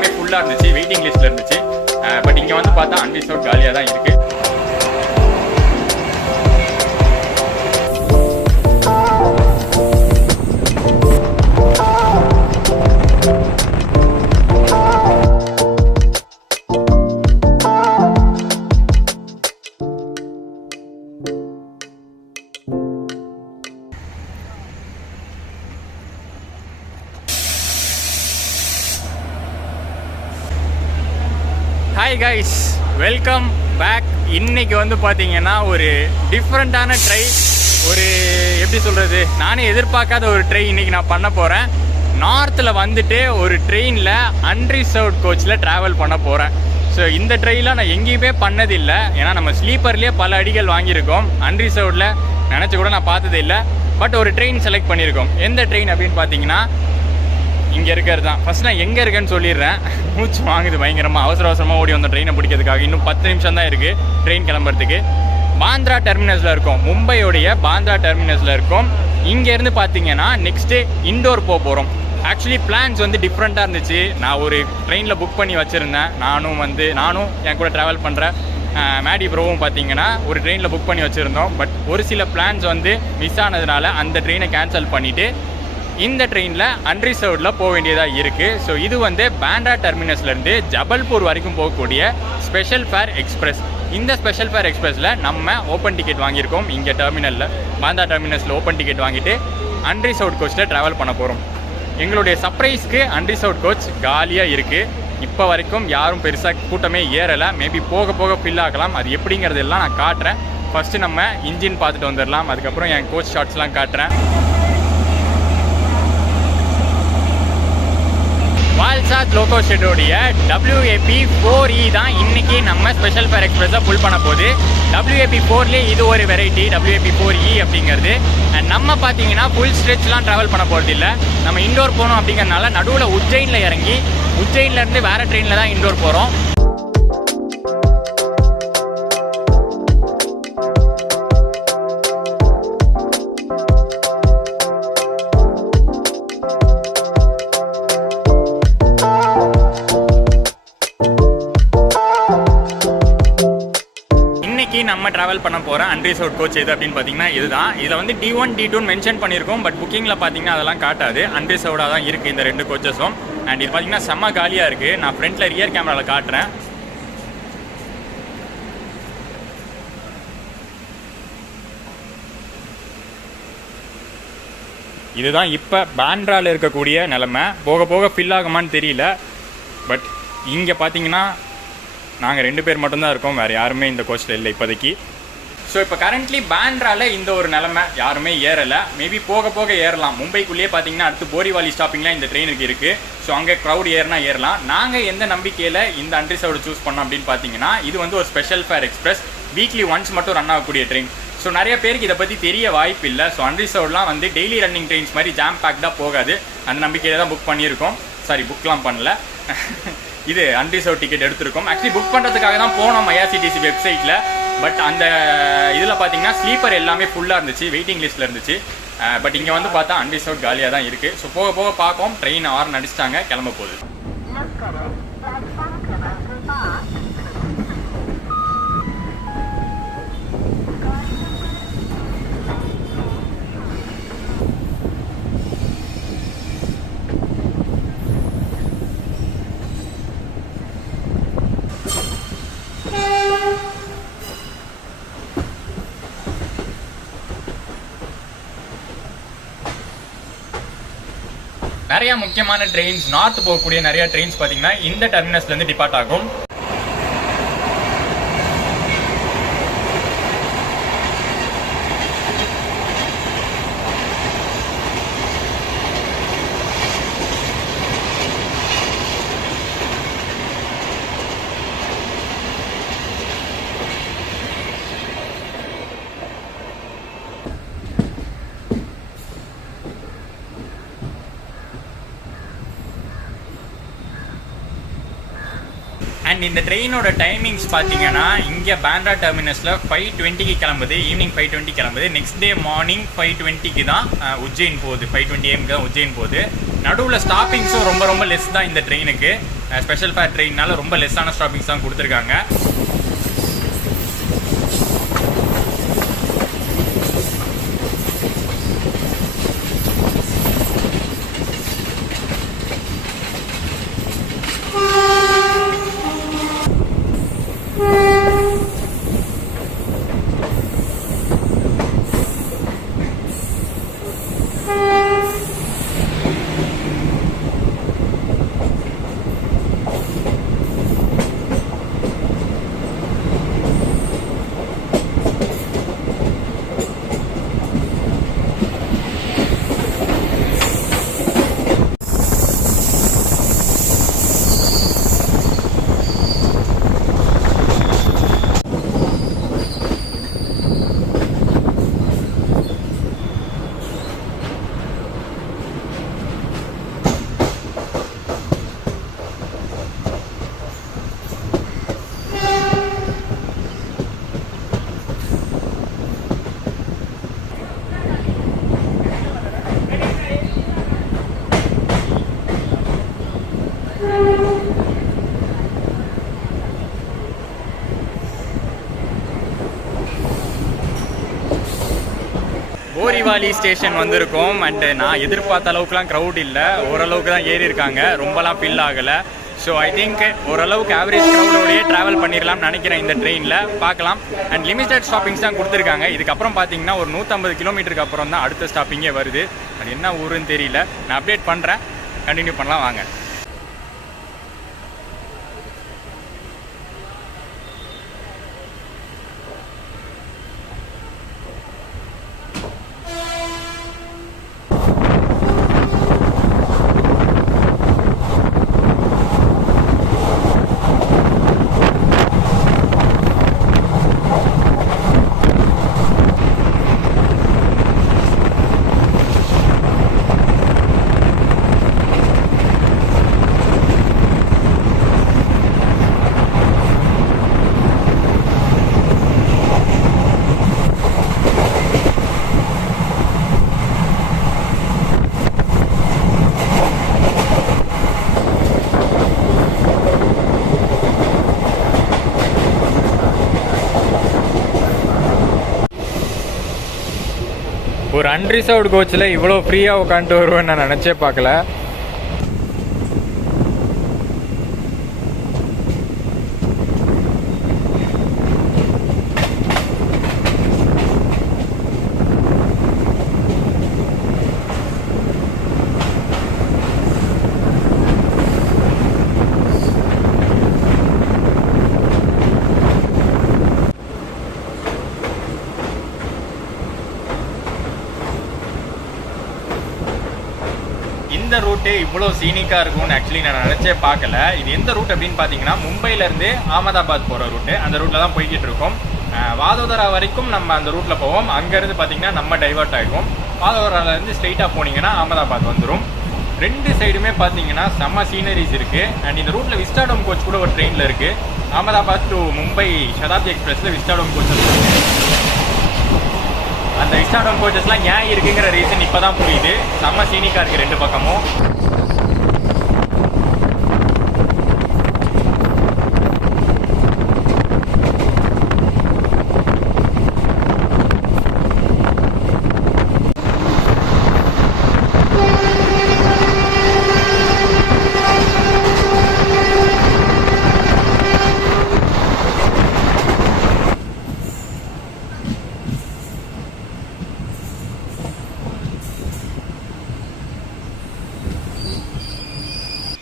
எல்லாமே ஃபுல்லாக இருந்துச்சு, வெயிட்டிங் லிஸ்ட்டில் இருந்துச்சு. பட் இங்கே வந்து பார்த்தா அன்ரிசர்வ்ட் காலியாக தான் இருக்குது. Hi guys, welcome back. இன்றைக்கி வந்து பார்த்தீங்கன்னா ஒரு டிஃப்ரெண்ட்டான ட்ரை, ஒரு எப்படி சொல்கிறது, நானே எதிர்பார்க்காத ஒரு ட்ரை இன்றைக்கி நான் பண்ண போகிறேன். நார்த்தில் வந்துட்டு ஒரு ட்ரெயினில் அன்ரிசர்வ்ட் கோச்சில் ட்ராவல் பண்ண போகிறேன். ஸோ இந்த ட்ரெயினில் நான் எங்கேயுமே பண்ணதில்லை. ஏன்னா நம்ம ஸ்லீப்பர்லேயே பல அடிகள் வாங்கியிருக்கோம், அன்ரிசர்வ்டில் நினச்சி கூட நான் பார்த்ததே இல்லை. பட் ஒரு ட்ரெயின் செலக்ட் பண்ணியிருக்கோம். எந்த ட்ரெயின் அப்படின்னு பார்த்தீங்கன்னா இங்கே இருக்கிறது தான். ஃபஸ்ட் நான் எங்கே இருக்கேன்னு சொல்லிடுறேன். மூச்சு வாங்குது பயங்கரமாக. அவசரமாக ஓடி வந்த ட்ரெயினை பிடிக்கிறதுக்காக. இன்னும் 10 நிமிஷம் தான் இருக்குது ட்ரெயின் கிளம்புறதுக்கு. பாந்த்ரா டெர்மினஸில் இருக்கும், மும்பையோடைய பாந்த்ரா டெர்மினஸில் இருக்கும். இங்கேருந்து பார்த்தீங்கன்னா நெக்ஸ்ட்டு இண்டோர் போகிறோம். ஆக்சுவலி பிளான்ஸ் வந்து டிஃப்ரெண்ட்டாக இருந்துச்சு. நான் ஒரு ட்ரெயினில் புக் பண்ணி வச்சுருந்தேன். நானும் என் கூட ட்ராவல் பண்ணுற மேடி ப்ரோவும் பார்த்தீங்கன்னா ஒரு ட்ரெயினில் புக் பண்ணி வச்சுருந்தோம். பட் ஒரு சில பிளான்ஸ் வந்து மிஸ் ஆனதுனால அந்த ட்ரெயினை கேன்சல் பண்ணிவிட்டு இந்த ட்ரெயினில் அன்ரிசர்வ்டில் போக வேண்டியதாக இருக்குது. ஸோ இது வந்து பாந்த்ரா டெர்மினஸ்லேருந்து ஜபல்பூர் வரைக்கும் போகக்கூடிய ஸ்பெஷல் ஃபேர் எக்ஸ்பிரஸ். இந்த ஸ்பெஷல் ஃபேர் எக்ஸ்பிரஸில் நம்ம ஓப்பன் டிக்கெட் வாங்கியிருக்கோம். இங்கே டெர்மினலில் பாந்த்ரா டெர்மினஸில் ஓப்பன் டிக்கெட் வாங்கிட்டு அன்ரிசர்வ்ட் கோச்சில் ட்ராவல் பண்ண போகிறோம். எங்களுடைய சர்ப்ரைஸ்க்கு அன்ரிசர்வ்ட் கோச் காலியாக இருக்குது. இப்போ வரைக்கும் யாரும் பெருசாக கூட்டமே ஏறலை. மேபி போக போக ஃபில் ஆகலாம். அது எப்படிங்கிறதெல்லாம் நான் காட்டுறேன். ஃபஸ்ட்டு நம்ம இன்ஜின் பார்த்துட்டு வந்துடலாம். அதுக்கப்புறம் என் கோச் ஷார்ட்ஸ்லாம் காட்டுறேன். வால்சாத் லோகோ ஷெட்டோடைய WAP 4E தான் இன்றைக்கி நம்ம ஸ்பெஷல் ஃபேர் எக்ஸ்பிரஸாக ஃபுல் பண்ண போகுது. WAP 4லேயே இது ஒரு வெரைட்டி, WAP 4E அப்படிங்கிறது. அண்ட் நம்ம பார்த்தீங்கன்னா ஃபுல் ஸ்ட்ரெச்லாம் ட்ராவல் பண்ண போகிறது இல்லை. நம்ம இண்டோர் போகணும் அப்படிங்கிறதுனால நடுவில் உஜ்ஜைனில் இறங்கி உஜ்ஜைன்லேருந்து வேறு ட்ரெயினில் தான் இண்டோர் போகிறோம். நம்ம ட்ராவல் பண்ண போகிற அன்ரிசர்வ்ட் கோச் எது அப்படின்னு பார்த்தீங்கன்னா இதுதான். இதில் வந்து D1 D2 மென்ஷன் பண்ணியிருக்கோம். பட் புக்கிங்கில் பார்த்தீங்கன்னா அதெல்லாம் காட்டாது. அன்ரிசர்வ்டாக தான் இருக்குது இந்த 2 கோச்சஸும். அண்ட் இது பார்த்தீங்கன்னா செம்ம காலியாக இருக்குது. நான் ஃப்ரண்ட்டில் ரியர் கேமராவில் காட்டுறேன். இதுதான் இப்போ பாந்த்ராவில் இருக்கக்கூடிய நிலமை. போக போக ஃபில் ஆகுமான்னு தெரியல. பட் இங்கே பார்த்தீங்கன்னா நாங்கள் 2 பேர் மட்டும்தான் இருக்கோம், வேறு யாருமே இந்த கோச்சில் இல்லை இப்போதைக்கு. ஸோ இப்போ கரண்ட்லி பாந்த்ராவில் இந்த ஒரு நிலமை, யாருமே ஏறலை. மேபி போக போக ஏறலாம். மும்பைக்குள்ளேயே பார்த்தீங்கன்னா அடுத்து போரிவாலி ஸ்டாப்பிங்லாம் இந்த ட்ரெயினுக்கு இருக்குது. ஸோ அங்கே க்ரௌட் ஏறினா ஏறலாம். நாங்கள் எந்த நம்பிக்கையில் இந்த அன்ரிசர்வ்டு சூஸ் பண்ணோம் அப்படின்னு பார்த்தீங்கன்னா இது வந்து ஒரு special fair express, weekly once மட்டும் ரன் ஆகக்கூடிய ட்ரெயின். ஸோ நிறைய பேருக்கு இதை பற்றி தெரிய வாய்ப்பு இல்லை. ஸோ அன்ரிசர்வ்லாம் வந்து டெய்லி ரன்னிங் ட்ரெயின்ஸ் மாதிரி ஜாம் பேக்டாக போகாது. அந்த நம்பிக்கையில் தான் புக் பண்ணியிருக்கோம். சாரி, புக்லாம் பண்ணல. இது அன்ரிசர்வ் டிக்கெட் எடுத்திருக்கோம். ஆக்சுவலி புக் பண்ணுறதுக்காக தான் போனோம் IRCTC வெப்சைட்டில். பட் அந்த இதில் பார்த்தீங்கன்னா ஸ்லீப்பர் எல்லாமே ஃபுல்லாக இருந்துச்சு, வெயிட்டிங் லிஸ்ட்டில் இருந்துச்சு. பட் இங்கே வந்து பார்த்தா அன்ரிசர்வ் காலியாக தான் இருக்குது. ஸோ போக போக பார்ப்போம். ட்ரெயின் ஹார்ன் அடிச்சிட்டாங்க, கிளம்ப போகுது. நிறைய முக்கியமான ட்ரெயின்ஸ், நார்த் போகக்கூடிய நிறைய ட்ரெயின்ஸ் பார்த்தீங்கன்னா இந்த டெர்மினஸ்லேருந்து டிபார்ட் ஆகும். அண்ட் இந்த ட்ரெயினோட டைமிங்ஸ் பார்த்தீங்கன்னா இங்கே பாந்த்ரா டெர்மினஸில் 5:20 கிளம்புது, ஈவினிங் 5:20 கிளம்புது. நெக்ஸ்ட் டே மார்னிங் 5:20 தான் உஜ்ஜைன் போகுது, 5:20 AM தான் உஜ்ஜைன் போகுது. நடுவில் ஸ்டாப்பிங்ஸும் ரொம்ப ரொம்ப லெஸ் தான் இந்த ட்ரெயினுக்கு. ஸ்பெஷல் ஃபேர் ட்ரெயின்னால ரொம்ப லெஸ்ஸான ஸ்டாப்பிங்ஸ் தான் கொடுத்துருக்காங்க. போரிவாலி ஸ்டேஷன் வந்திருக்கோம். அண்டு நான் எதிர்பார்த்த அளவுக்குலாம் க்ரௌட் இல்லை, ஓரளவுக்கு தான் ஏறி இருக்காங்க, ரொம்பலாம் ஃபில் ஆகலை. ஸோ ஐ திங்க் ஓரளவுக்கு ஆவரேஜ் க்ரௌடோடையே ட்ராவல் பண்ணிடலாம்னு நினைக்கிறேன் இந்த ட்ரெயினில். பார்க்கலாம். அண்ட் லிமிடெட் ஸ்டாப்பிங்ஸ் தான் கொடுத்துருக்காங்க. இதுக்கப்புறம் பார்த்தீங்கன்னா ஒரு 150 கிலோமீட்டருக்கு அப்புறம் தான் அடுத்த ஸ்டாப்பிங்கே வருது. அது என்ன ஊருன்னு தெரியல, நான் அப்டேட் பண்ணுறேன். கண்டினியூ பண்ணலாம் வாங்க. ஒரு அன்ரிசர்வ்டு கோச்சில் இவ்வளோ ஃப்ரீயாக உட்காந்துட்டு வருவேன்னு நான் நினச்சே பார்க்கல. இந்த ரூட்டு இவ்வளோ சீனிக்காக இருக்கும்னு ஆக்சுவலி நான் நினச்சே பார்க்கல. இது எந்த ரூட் அப்படின்னு பார்த்தீங்கன்னா மும்பையிலேருந்து அகமதாபாத் போகிற ரூட்டு. அந்த ரூட்டில் தான் போய்கிட்டு இருக்கோம். வாதோதரா வரைக்கும் நம்ம அந்த ரூட்டில் போவோம். அங்கேருந்து பார்த்தீங்கன்னா நம்ம டைவர்ட் ஆகிடுவோம். வாதோதராலேருந்து ஸ்ட்ரெயிட்டாக போனீங்கன்னா அகமதாபாத் வந்துடும். ரெண்டு சைடுமே பார்த்தீங்கன்னா செம்ம சீனரிஸ் இருக்குது. அண்ட் இந்த ரூட்டில் விஸ்டாடோம் கோச் கூட ஒரு ட்ரெயினில் இருக்குது. அகமதாபாத் டு மும்பை சதாப்தி எக்ஸ்பிரஸில் விஸ்டாடோம் கோச் இருக்குது. அந்த விஸ்டாடோம் கோச்சஸ்லாம் ஏன் இருக்குங்கிற ரீசன் இப்போ தான் புரியுது. செம்ம சீனிக்காக இருக்குது ரெண்டு பக்கமும்.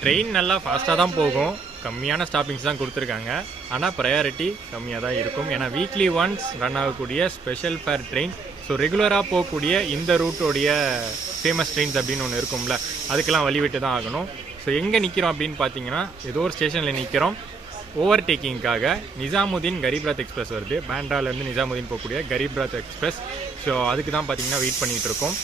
ட்ரெயின் நல்லா ஃபாஸ்ட்டாக தான் போகும். கம்மியான ஸ்டாப்பிங்ஸ் தான் கொடுத்துருக்காங்க. ஆனால் ப்ரையாரிட்டி கம்மியாக தான் இருக்கும். ஏன்னா வீக்லி ஒன்ஸ் ரன் ஆகக்கூடிய ஸ்பெஷல் ஃபேர் ட்ரெயின். ஸோ ரெகுலராக போகக்கூடிய இந்த ரூட்டோடைய ஃபேமஸ் ட்ரெயின்ஸ் அப்படின்னு ஒன்று இருக்கும்ல, அதுக்கெல்லாம் வழிவிட்டு தான் ஆகணும். ஸோ எங்கே நிற்கிறோம் அப்படின்னு பார்த்தீங்கன்னா ஏதோ ஒரு ஸ்டேஷனில் நிற்கிறோம். ஓவர்டேக்கிங்காக நிசாமுதீன் கரீப்ரத் எக்ஸ்பிரஸ் வருது. பேண்ட்ராலேருந்து நிசாமுதீன் போகக்கூடிய கரீப்ரத் எக்ஸ்பிரஸ். ஸோ அதுக்கு தான் பார்த்தீங்கன்னா வெயிட் பண்ணிகிட்டு இருக்கோம்.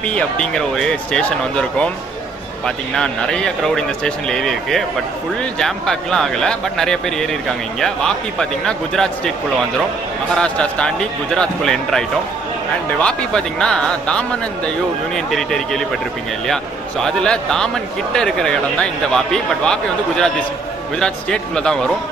வாப்பி அப்படிங்கிற ஒரு ஸ்டேஷன் வந்திருக்கும். பார்த்தீங்கன்னா நிறைய க்ரௌட் இந்த ஸ்டேஷனில் ஏறி இருக்குது. பட் ஃபுல் ஜாம் பேக்லாம் ஆகலை, பட் நிறைய பேர் ஏறி இருக்காங்க. இங்கே வாப்பி பார்த்தீங்கன்னா குஜராத் ஸ்டேட்குள்ளே வந்துடும். மகாராஷ்டிரா தாண்டி குஜராத்துக்குள்ளே என்ட்ரு ஆகிட்டோம். அண்ட் வாப்பி பார்த்தீங்கன்னா தாமன் அண்ட் யூனியன் டெரிட்டரி கேள்விப்பட்டிருப்பீங்க இல்லையா? ஸோ அதில் தாமன் கிட்ட இருக்கிற இடம் தான் இந்த வாப்பி. பட் வாப்பி வந்து குஜராத் ஸ்டேட்குள்ளே தான் வரும்.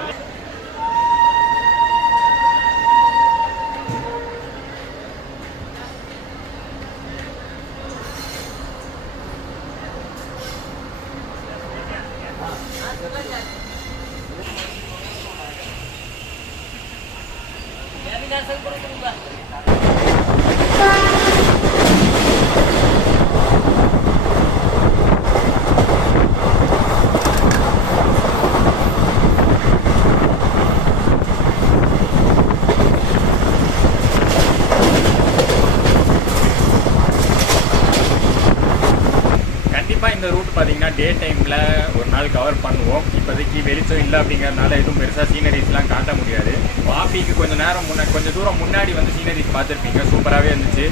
இந்த ரூட் பார்த்தீங்கன்னா டே டைமில் ஒரு நாள் கவர் பண்ணுவோம். இப்போதைக்கு வெளிச்சம் இல்லை அப்படிங்கிறதுனால எதுவும் பெருசாக சீனரிஸ்லாம் காட்ட முடியாது. வாப்பிக்கு கொஞ்சம் தூரம் முன்னாடி வந்து சீனரிஸ் பார்த்துருப்பீங்க, சூப்பராகவே இருந்துச்சு.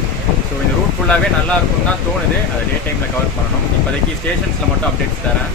ஸோ இந்த ரூட் ஃபுல்லாகவே நல்லா இருக்கும்னு தான் தோணுது. அதை டே டைமில் கவர் பண்ணணும். இப்போதைக்கு ஸ்டேஷன்ஸில் மட்டும் அப்டேட்ஸ் தரேன்.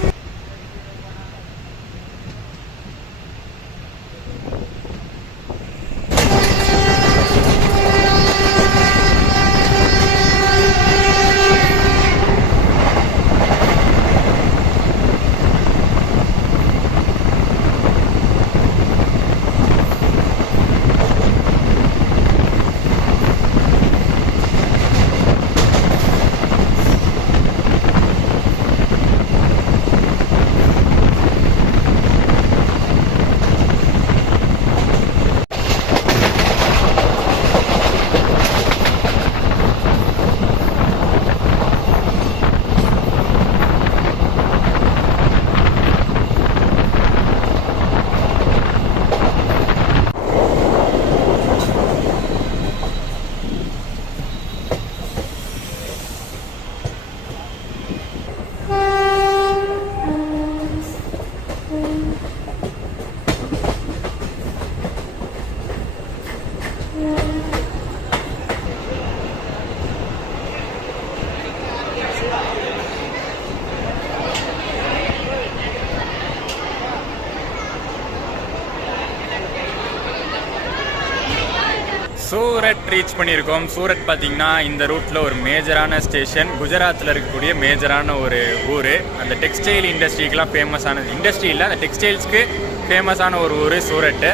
சூரத் ரீச் பண்ணியிருக்கோம். சூரத் பார்த்தீங்கன்னா இந்த ரூட்டில் ஒரு மேஜரான ஸ்டேஷன், குஜராத்தில் இருக்கக்கூடிய மேஜரான ஒரு ஊர். அந்த டெக்ஸ்டைல் இண்டஸ்ட்ரிக்கெலாம் ஃபேமஸான இண்டஸ்ட்ரி இல்லை, அந்த டெக்ஸ்டைல்ஸ்க்கு ஃபேமஸான ஒரு ஊர் சூரட்டு.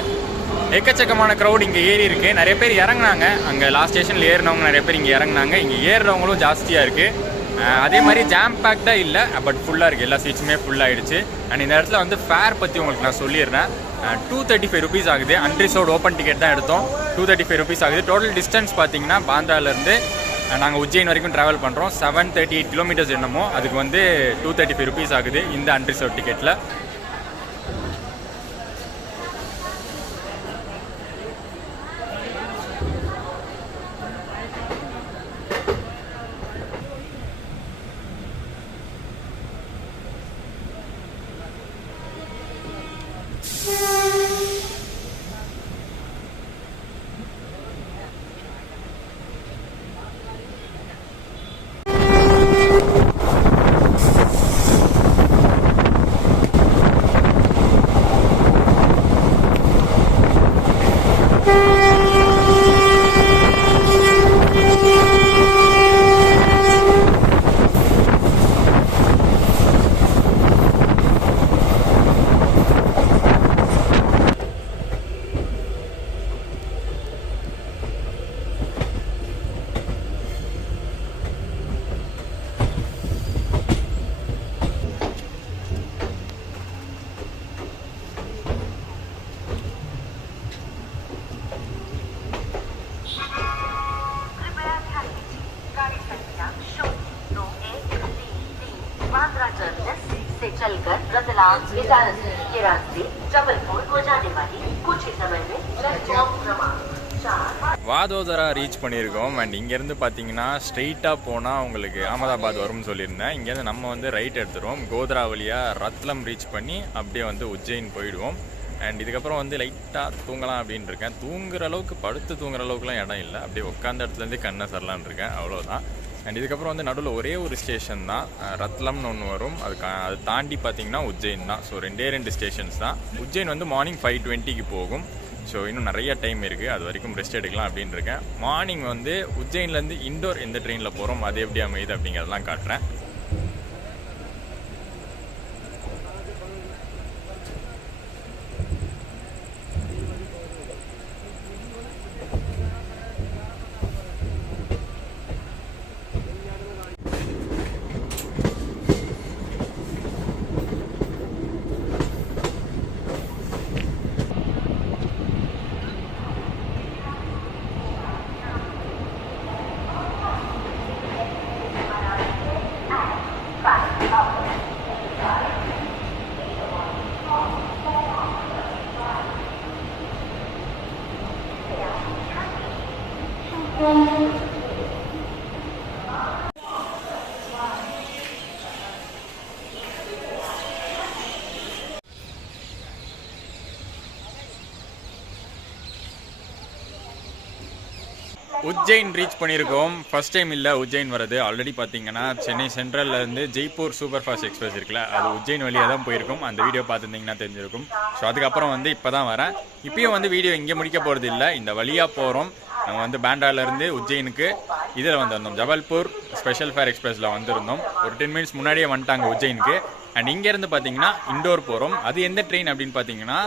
எக்கச்சக்கமான க்ரௌட் இங்கே ஏறி இருக்கு. நிறைய பேர் இறங்குனாங்க. அங்கே லாஸ்ட் ஸ்டேஷனில் ஏறினவங்க நிறைய பேர் இங்கே இறங்குனாங்க. இங்கே ஏறுறவங்களும் ஜாஸ்தியாக இருக்குது. அதே மாதிரி ஜாம் பேக்டாக இல்லை, பட் ஃபுல்லாக இருக்குது. எல்லா சீட்ஸுமே ஃபுல்லாகிடுச்சு. அண்ட் இந்த இடத்துல வந்து ஃபேர் பற்றி உங்களுக்கு நான் சொல்லிடுறேன். 235 rupees ஆகுது. அன்ரிசர்வ்ட் ஓப்பன் டிக்கெட் தான் எடுத்தோம். 235 rupees ஆகுது. டோட்டல் டிஸ்டன்ஸ் பார்த்தீங்கன்னா பாந்திராலேருந்து நாங்கள் உஜ்ஜைன் வரைக்கும் ட்ராவல் பண்ணுறோம். 738 kilometers என்னமோ. அதுக்கு வந்து 235 rupees ஆகுது இந்த அன்ரிசர்வ்ட் டிக்கெட்டில். चलकर रतलाम, इटारसी के रास्ते जबलपुर को जाने वाली कुछ ही समय में प्लेटफॉर्म क्रमांक 4 வாதோதரா ரீச் பண்ணியிருக்கோம். அண்ட் இங்கேருந்து பார்த்தீங்கன்னா ஸ்ட்ரெயிட்டாக போனால் உங்களுக்கு அகமதாபாத் வரும்னு சொல்லியிருந்தேன். இங்கேருந்து நம்ம வந்து ரைட் எடுத்துருவோம். கோத்ரா வழியாக ரத்லம் ரீச் பண்ணி அப்படியே வந்து உஜ்ஜைன் போயிடுவோம். அண்ட் இதுக்கப்புறம் வந்து லைட்டாக தூங்கலாம் அப்படின்னு இருக்கேன். தூங்குற அளவுக்கு படுத்து தூங்குற அளவுக்குலாம் இடம் இல்லை. அப்படியே உட்காந்த இடத்துலேருந்து கண்ணை சரலான் இருக்கேன், அவ்வளோதான். அண்ட் இதுக்கப்புறம் வந்து நடுவில் ஒரே ஒரு ஸ்டேஷன் தான், ரத்லம்னு ஒன்று வரும். அது தாண்டி பார்த்தீங்கன்னா உஜ்ஜைன் தான். ஸோ 2 ஸ்டேஷன்ஸ் தான். உஜ்ஜைன் வந்து மார்னிங் 5:20க்கு போகும். ஸோ இன்னும் நிறைய டைம் இருக்குது, அது வரைக்கும் ரெஸ்ட் எடுக்கலாம் அப்படின்னு இருக்கேன். மார்னிங் வந்து உஜ்ஜைன்லேருந்து இண்டோர் எந்த ட்ரெயினில் போகிறோம், அது எப்படி அமையுது அப்படிங்கிறதெல்லாம் காட்டுறேன். உஜ்ஜைன் ரீச் பண்ணியிருக்கோம். ஃபர்ஸ்ட் டைம் இல்லை உஜ்ஜைன் வரது. ஆல்ரெடி பார்த்தீங்கன்னா சென்னை சென்ட்ரல்லேருந்து ஜெய்ப்பூர் சூப்பர் ஃபாஸ்ட் எக்ஸ்பிரஸ் இருக்குல்ல, அது உஜ்ஜைன் வழியாக தான் போயிருக்கும். அந்த வீடியோ பார்த்துருந்தீங்கன்னா தெரிஞ்சிருக்கும். ஸோ அதுக்கப்புறம் வந்து இப்போ தான் வரேன். இப்பயும் வந்து வீடியோ இங்கே முடிக்க போகிறது இல்லை, இந்த வழியாக போகிறோம். நம்ம வந்து பேண்டாலேருந்து உஜ்ஜைனுக்கு இதில் வந்திருந்தோம், ஜபல்பூர் ஸ்பெஷல் ஃபேர் எக்ஸ்பிரஸில் வந்திருந்தோம். ஒரு 10 மினிட்ஸ் முன்னாடியே வந்துட்டாங்க உஜ்ஜைனுக்கு. அண்ட் இங்கேருந்து பார்த்தீங்கன்னா இண்டோர் போகிறோம். அது எந்த ட்ரெயின் அப்படின்னு பார்த்தீங்கன்னா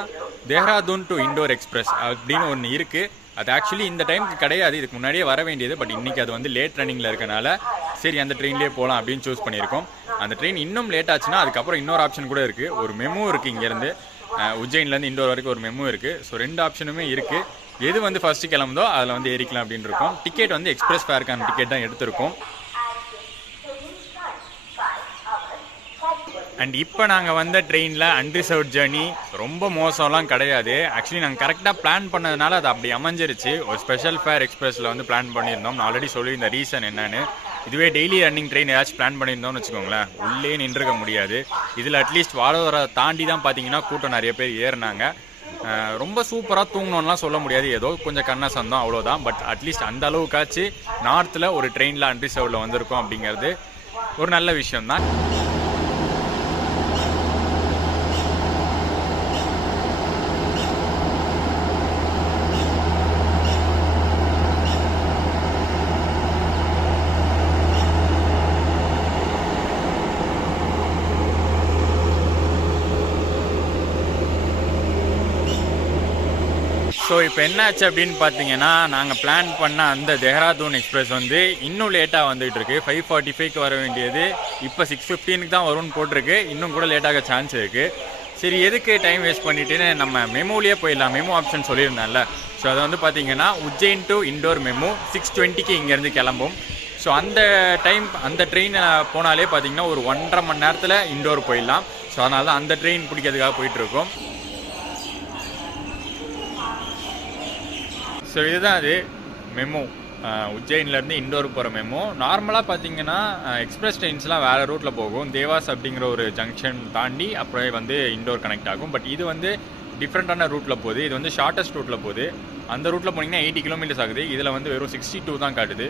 தேஹ்ராதூன் டு இண்டோர் எக்ஸ்பிரஸ் அப்படின்னு ஒன்று இருக்குது. அது ஆக்சுவலி இந்த டைமுக்கு கிடையாது, இதுக்கு முன்னாடியே வர வேண்டியது. பட் இன்றைக்கி அது வந்து லேட் ரன்னிங்கில் இருக்கனால சரி அந்த ட்ரெயின்லேயே போகலாம் அப்படின்னு சூஸ் பண்ணியிருக்கோம். அந்த ட்ரெயின் இன்னும் லேட் ஆச்சுன்னா அதுக்கப்புறம் இன்னொரு ஆப்ஷன் கூட இருக்குது. ஒரு மெமு இருக்குது, இங்கேருந்து உஜ்ஜைன்லேருந்து இண்டோர் வரைக்கும் ஒரு மெமு இருக்குது. ஸோ 2 ஆப்ஷனுமே இருக்குது. எது வந்து ஃபஸ்ட்டு கிளம்புதோ அதில் வந்து ஏறிக்கலாம் அப்படின்னு இருக்கும். டிக்கெட் வந்து எக்ஸ்பிரஸ் ஃபேருக்கான டிக்கெட் தான் எடுத்திருக்கோம். அண்ட் இப்போ நாங்கள் வந்த ட்ரெயினில் அன்ரிசர்வ்ட் ஜேர்னி ரொம்ப மோசம்லாம் கிடையாது. ஆக்சுவலி நாங்கள் கரெக்டாக பிளான் பண்ணதுனால அது அப்படி அமைஞ்சிருச்சு. ஒரு ஸ்பெஷல் ஃபேர் எக்ஸ்பிரஸில் வந்து பிளான் பண்ணியிருந்தோம். நான் ஆல்ரெடி சொல்லியிருந்த ரீசன் என்னன்னு. இதுவே டெய்லி ரன்னிங் ட்ரெயின் ஏதாச்சும் பிளான் பண்ணியிருந்தோம்னு வச்சுக்கோங்களேன், உள்ளே நின்றுக்க முடியாது. இதில் அட்லீஸ்ட் வார தாண்டி தான் பார்த்தீங்கன்னா கூட்டம் நிறைய பேர் ஏறினாங்க. ரொம்ப சூப்பராக தூங்கணும்லாம் சொல்ல முடியாது, ஏதோ கொஞ்சம் கண்ணசம் தான், அவ்வளோதான். பட் அட்லீஸ்ட் அந்த அளவுக்காச்சு நார்த்தில் ஒரு ட்ரெயினில் அன்ரிசர்வ்டில் வந்திருக்கோம் அப்படிங்கிறது ஒரு நல்ல விஷயம்தான். ஸோ இப்போ என்னாச்சு அப்படின்னு பார்த்தீங்கன்னா, நாங்கள் பிளான் பண்ண அந்த தேஹ்ராதூன் எக்ஸ்பிரஸ் வந்து இன்னும் லேட்டாக வந்துகிட்டு இருக்கு. 5:45க்கு வர வேண்டியது இப்போ 6:15க்கு தான் வரும்னு போட்டிருக்கு. இன்னும் கூட லேட்டாக சான்ஸ் இருக்குது. சரி எதுக்கு டைம் வேஸ்ட் பண்ணிட்டுன்னு நம்ம மெமோலேயே போயிடலாம். மெமோ ஆப்ஷன் சொல்லியிருந்தேன்ல, ஸோ அதை வந்து பார்த்தீங்கன்னா உஜ்ஜைன் டு இண்டோர் மெமோ 6:20க்கு இங்கேருந்து கிளம்பும். ஸோ அந்த ட்ரெயின் போனாலே பார்த்தீங்கன்னா ஒரு 1.5 மணி நேரத்தில் இண்டோர் போயிடலாம். ஸோ அதனால தான் அந்த ட்ரெயின் பிடிக்கிறதுக்காக போயிட்டுருக்கோம். ஸோ இதுதான் அது மெமோ, உஜ்ஜைன்லேருந்து இண்டோருக்கு போகிற மெமோ. நார்மலாக பார்த்தீங்கன்னா எக்ஸ்பிரஸ் ட்ரெயின்ஸ்லாம் வேறு ரூட்டில் போகும். தேவாஸ் அப்படிங்கிற ஒரு ஜங்ஷன் தாண்டி அப்புறம் வந்து இண்டோர் கனெக்ட் ஆகும். பட் இது வந்து டிஃப்ரெண்ட்டான ரூட்டில் போகுது. இது வந்து ஷார்ட்டஸ்ட் ரூட்டில் போகுது. அந்த ரூட்டில் போனீங்கன்னா 80 கிலோமீட்டர்ஸ் ஆகுது. இதில் வந்து வெறும் 62 தான் காட்டுது.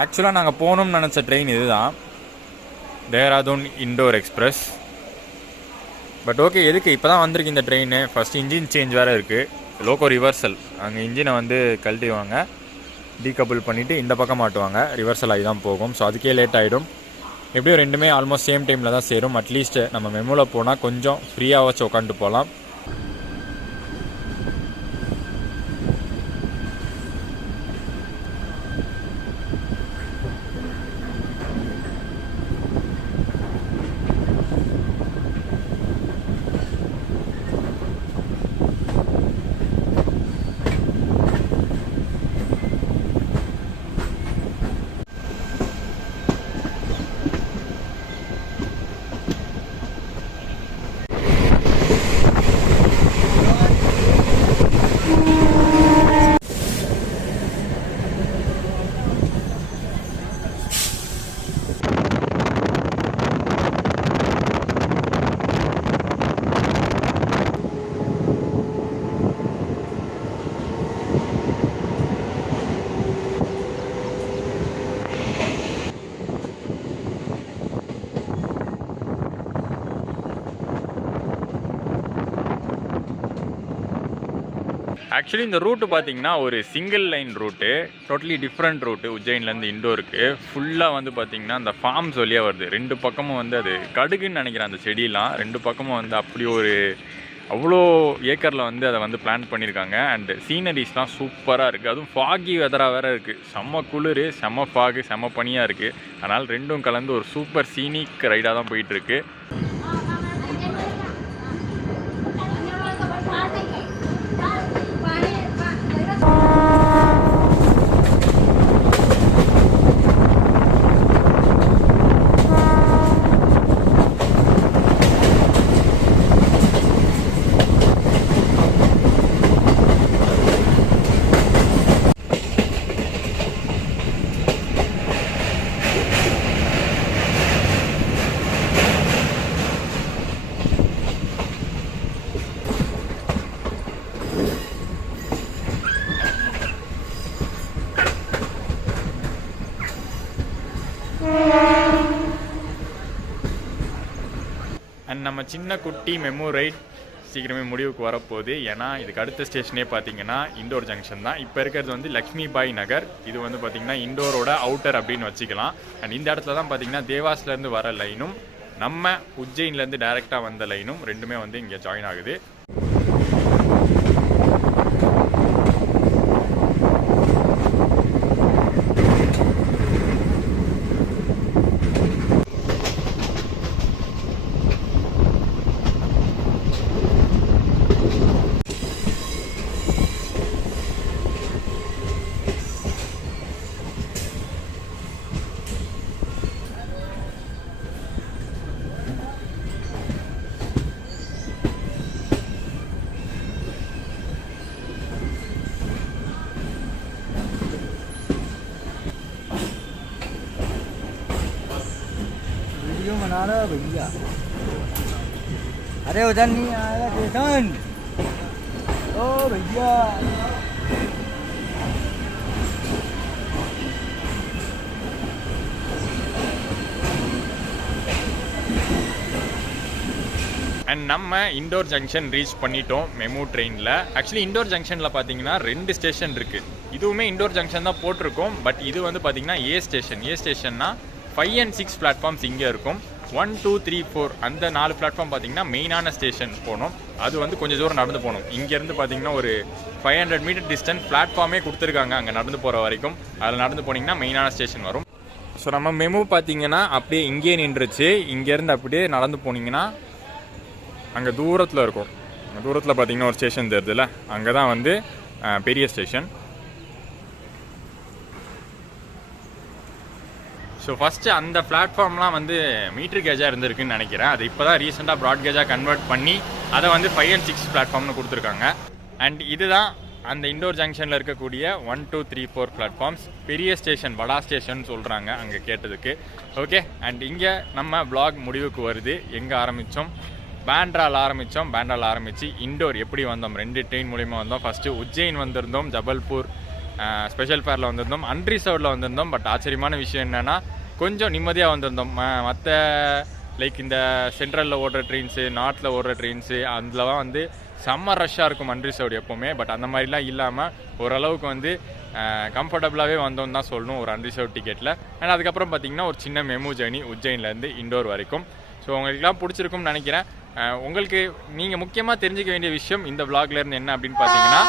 ஆக்சுவலாக நாங்கள் போகணும்னு நினச்ச ட்ரெயின் இது தான், தேஹ்ராதூன் இண்டோர் எக்ஸ்பிரஸ். பட் ஓகே, எதுக்கு இப்போ தான் வந்திருக்கு இந்த ட்ரெயின். ஃபஸ்ட்டு இன்ஜின் சேஞ்ச் வேறு இருக்குது, லோக்கோ ரிவர்சல். அங்கே இன்ஜினை வந்து கழட்டிடுவாங்க, டீகபிள் பண்ணிவிட்டு இந்த பக்கம் மாட்டுவாங்க, ரிவர்சல் ஆகி தான் போகும். ஸோ அதுக்கே லேட் ஆகிடும். எப்படியும் ரெண்டுமே ஆல்மோஸ்ட் சேம் டைமில் தான் சேரும். அட்லீஸ்ட் நம்ம மெமோவில் போனால் கொஞ்சம் ஃப்ரீயாக வச்சு உட்காந்துட்டு போகலாம். ஆக்சுவலி இந்த ரூட்டு பார்த்தீங்கன்னா ஒரு single line route, totally different route. உஜ்ஜைன்லேருந்து இண்டோருக்கு ஃபுல்லாக வந்து பார்த்தீங்கன்னா அந்த ஃபார்ம்ஸ் வழியாக வருது. 2 பக்கமும் வந்து அது கடுகுன்னு நினைக்கிறேன் அந்த செடியெலாம். 2 பக்கமும் வந்து அப்படி ஒரு அவ்வளோ ஏக்கரில் வந்து அதை வந்து பிளான் பண்ணியிருக்காங்க. அண்டு சீனரிஸ்லாம் சூப்பராக இருக்குது. அதுவும் ஃபாகி வெதராக வேறு இருக்குது. செம்ம குளிர், செம்ம ஃபாகு, செம்ம பனியாக இருக்குது. அதனால் ரெண்டும் கலந்து ஒரு சூப்பர் சீனிக் ரைடாக தான் போயிட்டுருக்கு. அண்ட் நம்ம சின்ன குட்டி மெமோ ரைட் சீக்கிரமே முடிவுக்கு வரப்போகுது. ஏன்னா இதுக்கு அடுத்த ஸ்டேஷனே பார்த்தீங்கன்னா இண்டோர் ஜங்ஷன் தான். இப்போ இருக்கிறது வந்து லக்ஷ்மி பாய் நகர். இது வந்து பார்த்திங்கன்னா இண்டோரோட அவுட்டர் அப்படின்னு வச்சுக்கலாம். அண்ட் இந்த இடத்துல தான் பார்த்திங்கன்னா தேவாஸ்லேருந்து வர லைனும் நம்ம உஜ்ஜைன்லேருந்து டைரெக்டாக வந்த லைனும் ரெண்டுமே வந்து இங்கே ஜாயின் ஆகுது. बना रहा भैया, अरे उधर नहीं आएगा स्टेशन। ओ भैया அண்ட் நம்ம இண்டோர் ஜங்ஷன் ரீச் பண்ணிட்டோம் மெமு ட்ரெயினில். ஆக்சுவலி இண்டோர் ஜங்ஷனில் பார்த்தீங்கன்னா 2 ஸ்டேஷன் இருக்குது. இதுவுமே இண்டோர் ஜங்ஷன் தான் போட்டிருக்கோம். பட் இது வந்து பார்த்தீங்கன்னா ஏ ஸ்டேஷன்னா 5 and 6 பிளாட்ஃபார்ம்ஸ் இங்கே இருக்கும். 1, 2, 3, 4 அந்த 4 பிளாட்ஃபார்ம் பார்த்தீங்கன்னா மெயினான ஸ்டேஷன் போகணும். அது வந்து கொஞ்சம் தூரம் நடந்து போகணும். இங்கேருந்து பார்த்தீங்கன்னா ஒரு 500 மீட்டர் டிஸ்டன்ஸ் பிளாட்ஃபார்மே கொடுத்துருக்காங்க அங்கே நடந்து போகிற வரைக்கும். அதில் நடந்து போனீங்கன்னா மெயினான ஸ்டேஷன் வரும். ஸோ நம்ம மெமு பார்த்தீங்கன்னா அப்படியே இங்கேயே நின்றுச்சு. இங்கேருந்து அப்படியே நடந்து போனீங்கன்னா அங்கே தூரத்தில் இருக்கும். அங்கே தூரத்தில் பார்த்தீங்கன்னா ஒரு ஸ்டேஷன் தெரியுதுல்ல, அங்கே தான் வந்து பெரிய ஸ்டேஷன். ஸோ ஃபஸ்ட்டு அந்த பிளாட்ஃபார்ம்லாம் வந்து மீட்ரு கேஜாக இருந்திருக்குன்னு நினைக்கிறேன். அது இப்போ தான் ரீசெண்டாக ப்ராட் கேஜாக கன்வெர்ட் பண்ணி அதை வந்து 5 and 6 பிளாட்ஃபார்ம்னு கொடுத்துருக்காங்க. அண்ட் இதுதான் அந்த இண்டோர் ஜங்ஷனில் இருக்கக்கூடிய 1, 2, 3, 4 பிளாட்ஃபார்ம்ஸ். பெரிய ஸ்டேஷன், வடா ஸ்டேஷன் சொல்கிறாங்க அங்கே கேட்டதுக்கு. ஓகே, அண்ட் இங்கே நம்ம வ்ளாக் முடிவுக்கு வருது. எங்கே ஆரம்பித்தோம்? பேண்ட்ராவில் ஆரம்பித்து இண்டோர் எப்படி வந்தோம்? 2 ட்ரெயின் மூலிமா வந்தோம். ஃபஸ்ட்டு உஜ்ஜைன் வந்திருந்தோம், ஜபல்பூர் ஸ்பெஷல் ஃபேரில் வந்திருந்தோம், அன்ரிசர்வ்டில் வந்திருந்தோம். பட் ஆச்சரியமான விஷயம் என்னென்னா கொஞ்சம் நிம்மதியாக வந்திருந்தோம். மற்ற லைக் இந்த சென்ட்ரலில் ஓடுற ட்ரெயின்ஸு, நார்த்தில் ஓடுற ட்ரெயின்ஸு அதிலலாம் வந்து செம்ம ரஷ்ஷாக இருக்கும் அன்ரிசர்வ்டு எப்போவுமே. பட் அந்த மாதிரிலாம் இல்லாமல் ஓரளவுக்கு வந்து கம்ஃபர்டபுளாகவே வந்தோம் தான் சொல்லணும் ஒரு அன்ரிசர்வ் டிக்கெட்டில். அண்ட் அதுக்கப்புறம் பார்த்திங்கன்னா ஒரு சின்ன மெமு ஜர்னி உஜ்ஜைன்லேருந்து இண்டோர் வரைக்கும். ஸோ உங்களுக்குலாம் பிடிச்சிருக்கும்னு நினைக்கிறேன். உங்களுக்கு நீங்கள் முக்கியமாக தெரிஞ்சிக்க வேண்டிய விஷயம் இந்த விளாக்லேருந்து என்ன அப்படின்னு பார்த்தீங்கன்னா,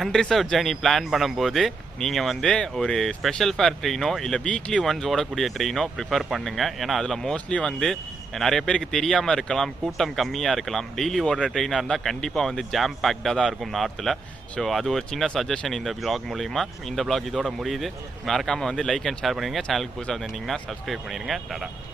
அன்ரிசர்வ் ஜர்னி பிளான் பண்ணும்போது நீங்கள் வந்து ஒரு ஸ்பெஷல் ஃபேர் ட்ரெயினோ இல்லை வீக்லி ஒன்ஸ் ஓடக்கூடிய ட்ரெயினோ ப்ரிஃபர் பண்ணுங்கள். ஏன்னா அதில் மோஸ்ட்லி வந்து நிறைய பேருக்கு தெரியாமல் இருக்கலாம், கூட்டம் கம்மியாக இருக்கலாம். டெய்லி ஓடுற ட்ரெயினாக இருந்தால் கண்டிப்பாக வந்து ஜாம் பேக்டாக தான் இருக்கும் நார்த்தில். ஸோ அது ஒரு சின்ன சஜஷன் இந்த விளாக் மூலிமா. இந்த விளாக் இதோட முடியுது. மறக்காமல் வந்து லைக் அண்ட் ஷேர் பண்ணிடுங்க. சேனலுக்கு புதுசாக வந்திருந்தீங்கன்னா சப்ஸ்கிரைப் பண்ணிடுங்க. டாடா.